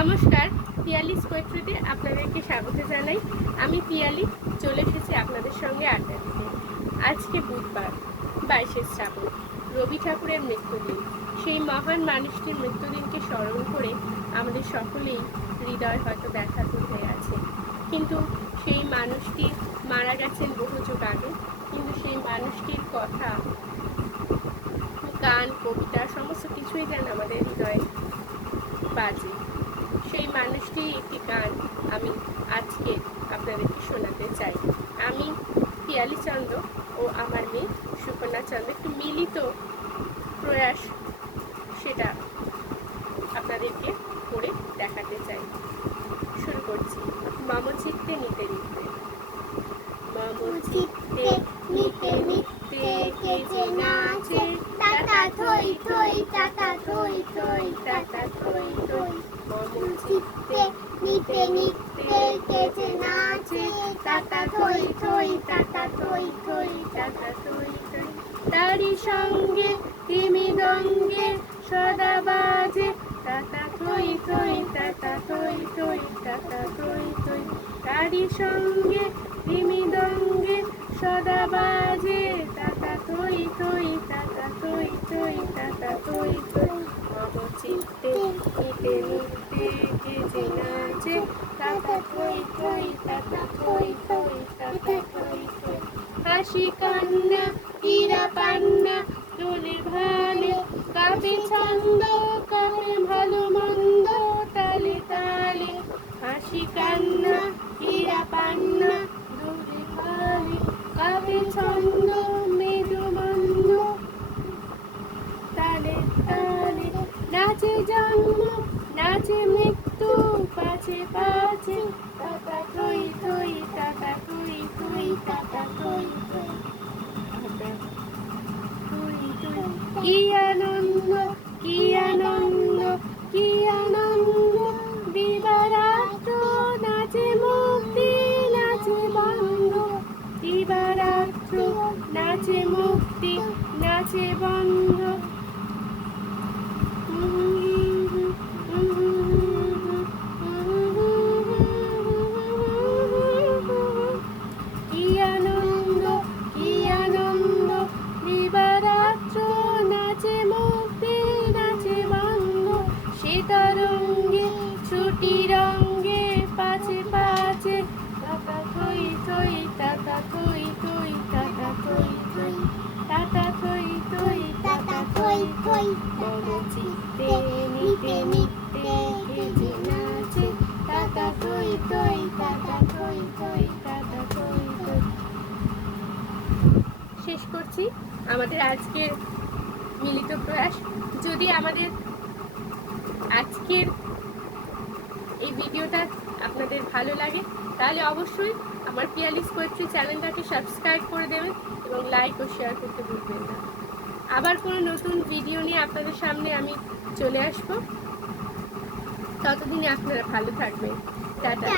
নমস্কার, পিয়ালিস পোয়েট্রিতে আপনাদেরকে স্বাগত জানাই। আমি পিয়ালি চলে এসেছি আপনাদের সঙ্গে আড্ডা দিতে। আজকে বুধবার 22শে শ্রাবণ, রবি ঠাকুরের মৃত্যুদিন। সেই মহান মানুষটির মৃত্যুদিনকে স্মরণ করে আমাদের সকলেই হৃদয় হয়তো ব্যথাতুর হয়ে আছে। কিন্তু সেই মানুষটি মারা গেছেন বহু যুগ আগে, কিন্তু সেই মানুষটির কথা, গান, কবিতা সমস্ত কিছুই যেন আমাদের হৃদয়ে বাজে। সেই মানুষটির একটি গান আমি আজকে আপনাদেরকে শোনাতে চাই। আমি পিয়ালি চন্দ্র ও আমার মেয়ে সুকন্যা চন্দ্র একটু মিলিত প্রয়াস সেটা আপনাদেরকে করে দেখাতে চাই। শুরু করছি। মম চিত্তে নিতে নিতে, মম চিত্তে নিতে নিতে কে যে নাচে, টাটা থই থই, টাটা থই থই, টাটা থই থই। মম চিত্তে নিতে নিতে কে যে নাচে, টাটা থই থই, টাটা থই থই, টাটা থই থই। তারি সঙ্গে মৃদঙ্গে সদা বাজে, টাটা থই থই, টাটা থই থই, টাটা থই থই। তারি সঙ্গে মৃদঙ্গে সদা বাজে, টাটা থই থই, টাটা থই থই, টাটা থই থই। মম চিত্তে নিতে নিতে কে যে নাচে, টাটা থই থই, টাটা থই থই, টাটা থই থই। হাসি কান্না হীরা পান্না দোলে ভালে, কাবে ছন্দ কাবে ভালো মন্দ তালে তালে। হাসি কান্না হীরা পান্না দোলে ভালে, কাবে ছন্দ মেরু মন্দ তালে তালে। নাচে জন্ম নাচে মৃত্যু পাছে পাছে, টাটা থই থই, টাটা থই থই, টাটা থই থই, টাটা থই থই। কি আনন্দ কি আনন্দ কি আনন্দ, দিবারাত্র নাচে মুক্তি নাচে বন্ধ, দিবারাত্র নাচে মুক্তি নাচে বন্ধ। কি আনন্দ কি আনন্দ, দিবারাত্র নাচে মুক্তি নাচে বন্ধ। সে তরঙ্গে ছুটি রঙ্গে পাছে পাছে, টাটা থই থই, টাটা থই থই, টাটা থই থই, টাটা থই থই, টাটা থই থই। মম চিত্তে নিতে নিতে কে যে নাচে, টাটা থই থই, টাটা থই থই, টাটা থই থই। শেষ করছি আমাদের আজকের মিলিত প্রয়াস। যদি আমাদের আজকের এই ভিডিওটা আপনাদের ভালো লাগে তাহলে অবশ্যই আমার পিয়ালিস পোয়েট্রি চ্যানেলটাকে সাবস্ক্রাইব করে দেবেন এবং লাইক ও শেয়ার করতে ভুলবেন না। আবার কোনো নতুন ভিডিও নিয়ে আপনাদের সামনে আমি চলে আসবো। ততদিনে আপনারা ভালো থাকবেন। টাটা।